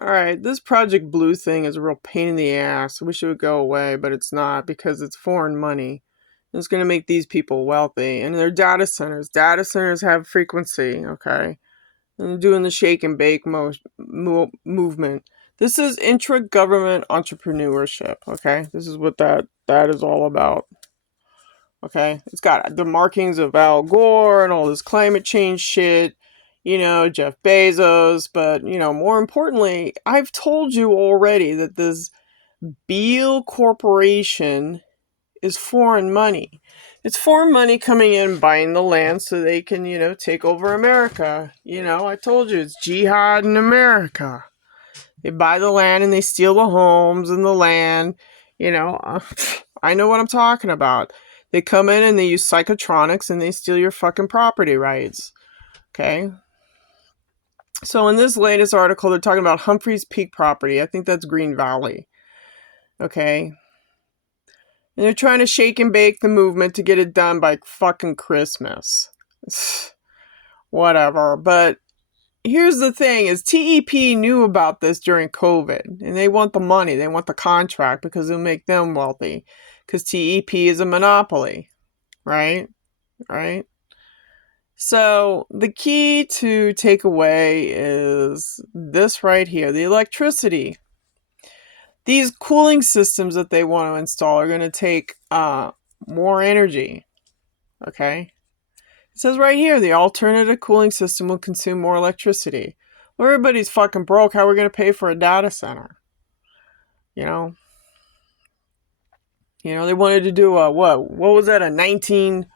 All right, this Project Blue thing is a real pain in the ass. I wish it would go away, but it's not because it's foreign money. It's going to make these people wealthy. And they're data centers. Data centers have frequency, okay? And they're doing the shake and bake movement. This is intra-government entrepreneurship, okay? This is what that is all about. Okay, it's got the markings of Al Gore and all this climate change shit, Jeff Bezos, but more importantly, I've told you already that this Beale Corporation is foreign money. It's foreign money coming in, buying the land so they can, take over America. I told you it's jihad in America. They buy the land and they steal the homes and the land. I know what I'm talking about. They come in and they use psychotronics and they steal your fucking property rights. Okay? So in this latest article, they're talking about Humphreys Peak property. I think that's Green Valley. Okay? And they're trying to shake and bake the movement to get it done by fucking Christmas. Whatever. But here's the thing is TEP knew about this during COVID. And they want the money. They want the contract because it'll make them wealthy. Because TEP is a monopoly. Right? Right? So the key to take away is this right here. The electricity. These cooling systems that they want to install are going to take more energy. Okay? It says right here, the alternative cooling system will consume more electricity. Well, everybody's fucking broke. How are we going to pay for a data center? They wanted to do a, what was that, a 19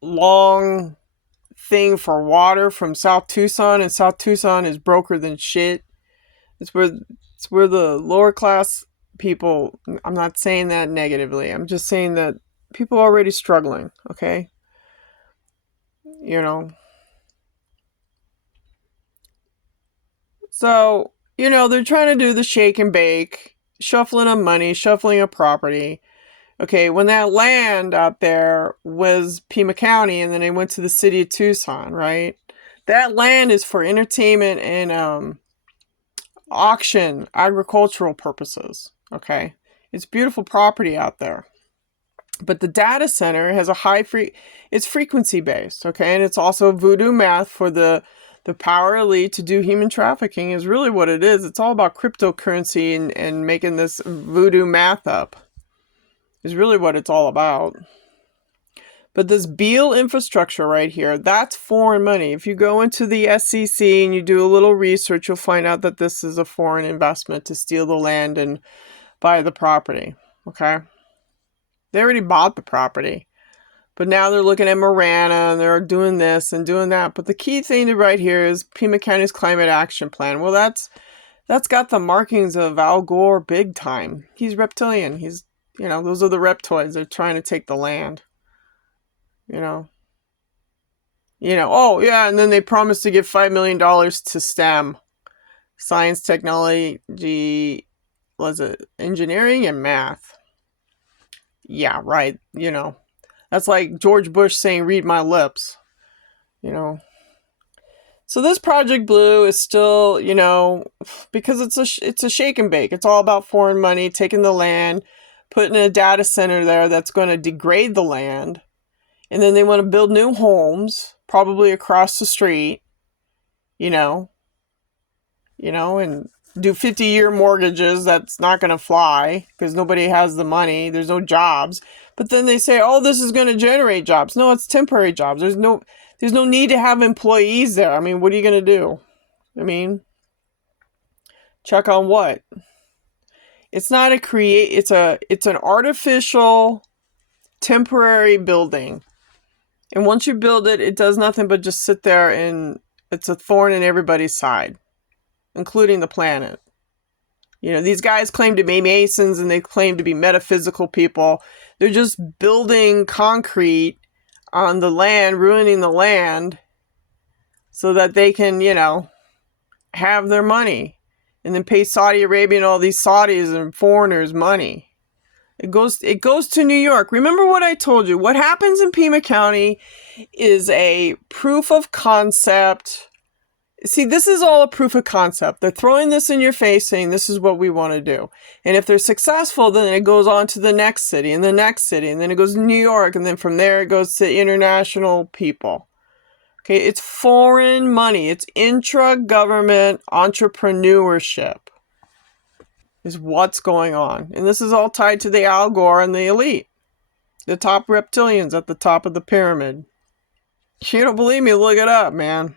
long thing for water from South Tucson, and South Tucson is broker than shit. It's where the lower class people, I'm not saying that negatively, I'm just saying that people are already struggling, okay? So, they're trying to do the shake and bake, shuffling of money, shuffling of property. Okay, when that land out there was Pima County and then they went to the city of Tucson, right? That land is for entertainment and auction, agricultural purposes, okay? It's beautiful property out there. But the data center has a it's frequency based, okay? And it's also voodoo math for the power elite to do human trafficking is really what it is. It's all about cryptocurrency and making this voodoo math up. Is really what it's all about. But this Beale infrastructure right here, that's foreign money. If you go into the SEC and you do a little research, you'll find out that this is a foreign investment to steal the land and buy the property, okay? They already bought the property. But now they're looking at Marana and they're doing this and doing that. But the key thing to write here is Pima County's Climate Action Plan. Well, that's got the markings of Al Gore big time. He's reptilian. He's, those are the reptoids. They're trying to take the land. Oh, yeah, and then they promised to give $5 million to STEM. Science, technology, was it engineering and math? Yeah, right, That's like George Bush saying, read my lips, So this Project Blue is still, because it's a shake and bake. It's all about foreign money, taking the land, putting a data center there that's going to degrade the land. And then they want to build new homes, probably across the street, and do 50-year mortgages. That's not going to fly because nobody has the money. There's no jobs. But then they say, oh, this is going to generate jobs. No, it's temporary jobs. There's no need to have employees there. I mean, what are you going to do? I mean, check on what? It's not it's an artificial temporary building. And once you build it, it does nothing but just sit there and it's a thorn in everybody's side, including the planet. These guys claim to be Masons and they claim to be metaphysical people. They're just building concrete on the land, ruining the land so that they can, have their money and then pay Saudi Arabia and all these Saudis and foreigners money. It goes to New York. Remember what I told you. What happens in Pima County is a proof of concept See, this is all a proof of concept. They're throwing this in your face saying this is what we want to do. And if they're successful, then it goes on to the next city and the next city. And then it goes to New York. And then from there, it goes to international people. Okay, it's foreign money. It's intra-government entrepreneurship is what's going on. And this is all tied to the Al Gore and the elite. The top reptilians at the top of the pyramid. If you don't believe me, look it up, man.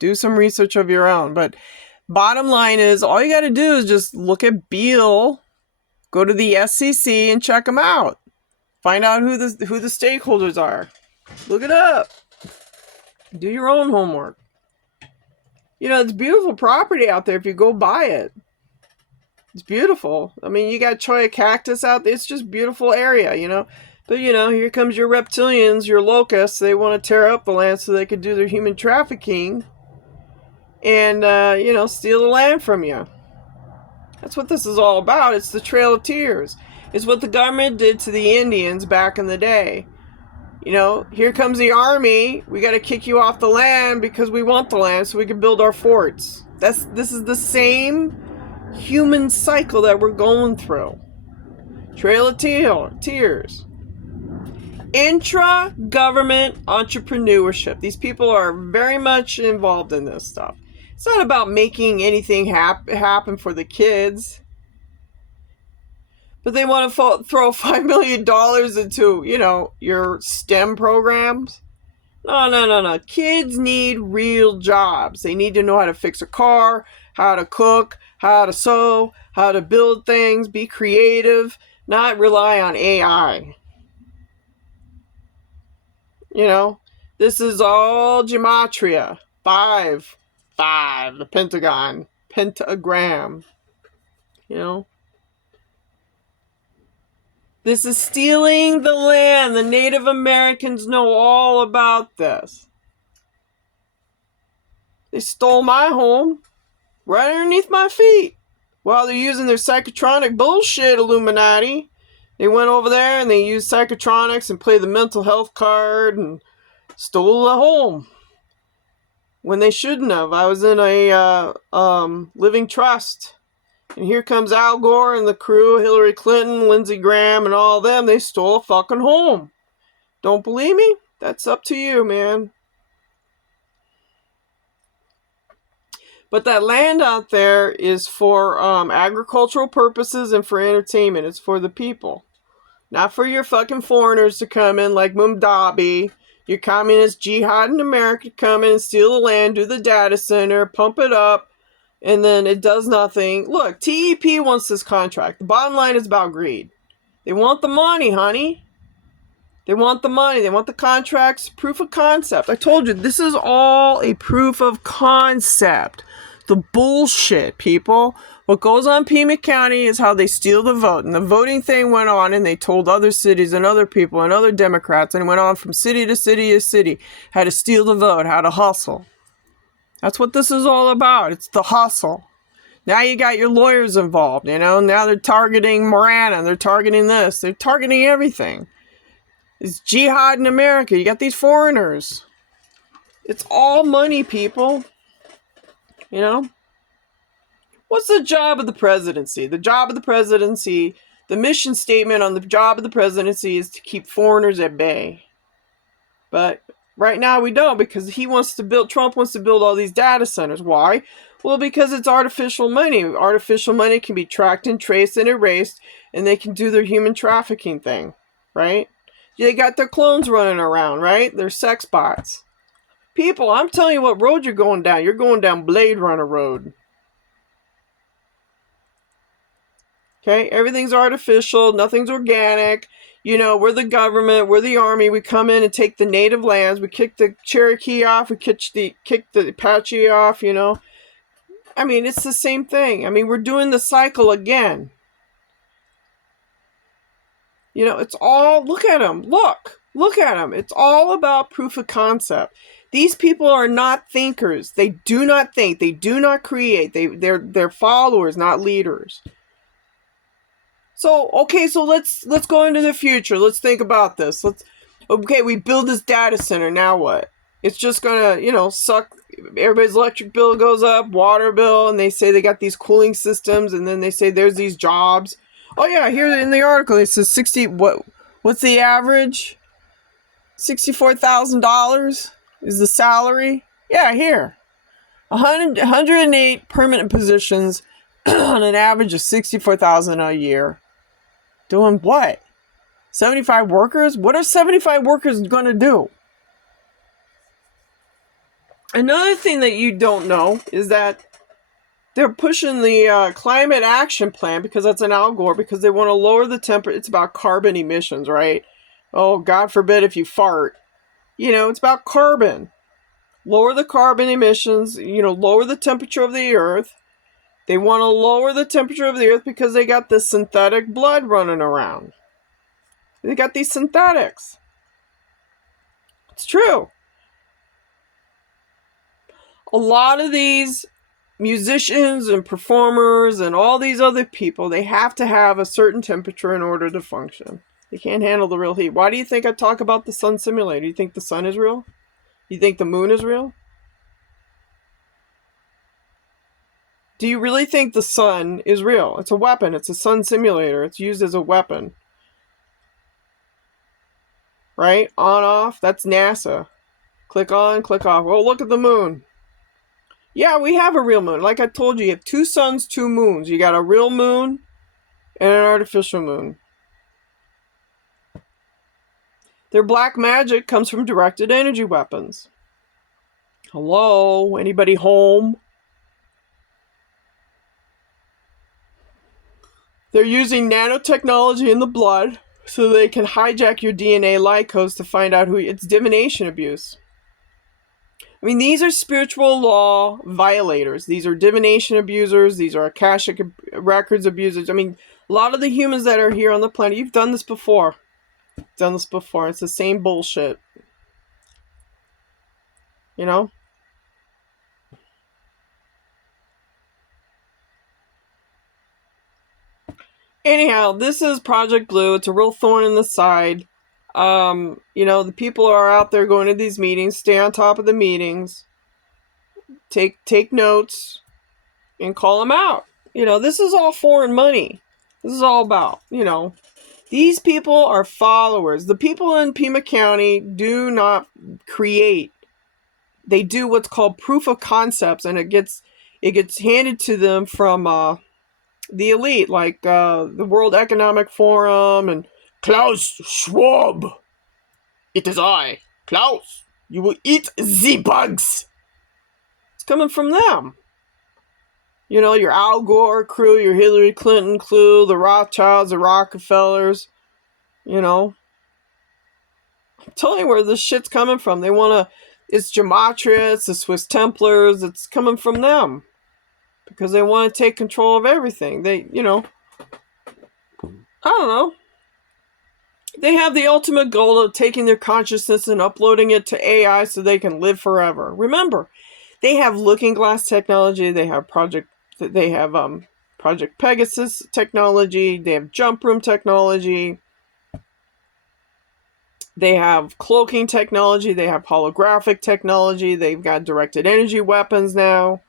Do some research of your own. But bottom line is, all you got to do is just look at Beale, go to the SEC and check them out. Find out who the stakeholders are. Look it up. Do your own homework. You know, it's beautiful property out there if you go buy it. It's beautiful. I mean, you got cholla cactus out there. It's just beautiful area, you know. But, you know, here comes your reptilians, your locusts. They want to tear up the land so they could do their human trafficking and, you know, steal the land from you. That's what this is all about. It's the Trail of Tears. It's what the government did to the Indians back in the day. You know, here comes the army. We got to kick you off the land because we want the land so we can build our forts. This is the same human cycle that we're going through. Trail of Tears. Intra-government entrepreneurship. These people are very much involved in this stuff. It's not about making anything happen for the kids. But they want to throw $5 million into, you know, your STEM programs. No. Kids need real jobs. They need to know how to fix a car, how to cook, how to sew, how to build things, be creative, not rely on AI. You know, this is all gematria. 5, the pentagram. You know, this is stealing the land. The Native Americans know all about this. They stole my home right underneath my feet while they're using their psychotronic bullshit, Illuminati. They went over there and they used psychotronics and played the mental health card and stole the home when they shouldn't have. I was in a living trust. And here comes Al Gore and the crew, Hillary Clinton, Lindsey Graham, and all of them. They stole a fucking home. Don't believe me? That's up to you, man. But that land out there is for agricultural purposes and for entertainment. It's for the people. Not for your fucking foreigners to come in like Mumdabi. Your communist jihad in America to come in and steal the land, do the data center, pump it up, and then it does nothing. Look, TEP wants this contract. The bottom line is about greed. They want the money, honey. They want the money. They want the contracts. Proof of concept. I told you, this is all a proof of concept. The bullshit, people. What goes on in Pima County is how they steal the vote. And the voting thing went on, and they told other cities and other people and other Democrats, and it went on from city to city to city, how to steal the vote, how to hustle. That's what this is all about. It's the hustle. Now you got your lawyers involved, you know. Now they're targeting Morana. They're targeting this. They're targeting everything. It's jihad in America. You got these foreigners. It's all money, people. You know? What's the job of the presidency? The job of the presidency, the mission statement on the job of the presidency is to keep foreigners at bay. But right now we don't, because Trump wants to build all these data centers. Why? Well, because it's artificial money. Artificial money can be tracked and traced and erased, and they can do their human trafficking thing, right? They got their clones running around, right? They're sex bots. People, I'm telling you what road you're going down. You're going down Blade Runner Road. Okay? Everything's artificial. Nothing's organic. You know, we're the government. We're the army. We come in and take the native lands. We kick the Cherokee off. We kick the Apache off, you know. I mean, it's the same thing. I mean, we're doing the cycle again. You know, it's all, look at them. Look at them. It's all about proof of concept. These people are not thinkers. They do not think. They do not create. They're followers, not leaders. So, okay, so let's go into the future. Let's think about this. Okay, we build this data center. Now what? It's just gonna, you know, suck everybody's electric bill goes up, water bill, and they say they got these cooling systems, and then they say there's these jobs. Oh yeah, here in the article it says what's the average? $64,000 is the salary. Yeah, here. 108 permanent positions on an average of $64,000 a year. Doing what? 75 workers? What are 75 workers going to do? Another thing that you don't know is that they're pushing the climate action plan, because that's an Al Gore, because they want to lower the temperature. It's about carbon emissions, right? Oh, God forbid if you fart. It's about carbon. Lower the carbon emissions, lower the temperature of the earth. They want to lower the temperature of the earth because they got this synthetic blood running around. They got these synthetics. It's true. A lot of these musicians and performers and all these other people, they have to have a certain temperature in order to function. They can't handle the real heat. Why do you think I talk about the sun simulator? You think the sun is real? You think the moon is real? Do you really think the sun is real? It's a weapon. It's a sun simulator. It's used as a weapon. Right? On, off. That's NASA. Click on, click off. Oh, look at the moon. Yeah, we have a real moon. Like I told you, you have 2 suns, 2 moons. You got a real moon and an artificial moon. Their black magic comes from directed energy weapons. Hello? Anybody home? They're using nanotechnology in the blood so they can hijack your DNA light codes to find out who. It's divination abuse. I mean, these are spiritual law violators. These are divination abusers. These are Akashic records abusers. I mean, a lot of the humans that are here on the planet, you've done this before. It's the same bullshit. Anyhow, this is Project Blue. It's a real thorn in the side. The people are out there going to these meetings. Stay on top of the meetings. Take notes and call them out. This is all foreign money. This is all about, these people are followers. The people in Pima County do not create. They do what's called proof of concepts, and it gets handed to them from the elite, like the World Economic Forum and Klaus Schwab. It is I, Klaus. You will eat the bugs. It's coming from them. Your Al Gore crew, your Hillary Clinton crew, the Rothschilds, the Rockefellers. I'm telling you where this shit's coming from. They want to. It's Gematria, it's the Swiss Templars. It's coming from them. Because they want to take control of everything. I don't know. They have the ultimate goal of taking their consciousness and uploading it to AI so they can live forever. Remember, they have Looking Glass technology. They have Project Pegasus technology. They have Jump Room technology. They have cloaking technology. They have holographic technology. They've got directed energy weapons now.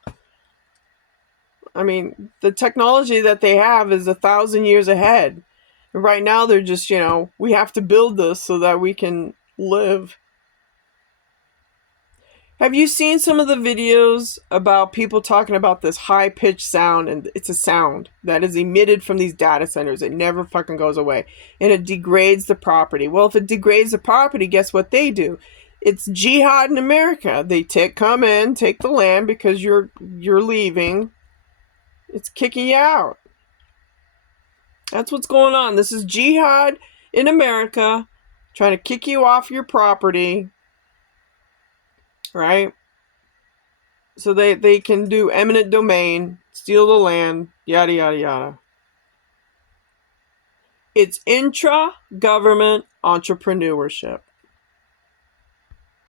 I mean, the technology that they have is 1,000 years ahead. Right now, they're just, we have to build this so that we can live. Have you seen some of the videos about people talking about this high-pitched sound? And it's a sound that is emitted from these data centers. It never fucking goes away. And it degrades the property. Well, if it degrades the property, guess what they do? It's jihad in America. They come in, take the land because you're leaving. It's kicking you out. That's what's going on. This is jihad in America, trying to kick you off your property, right? So they can do eminent domain, steal the land, yada, yada, yada. It's intra-government entrepreneurship.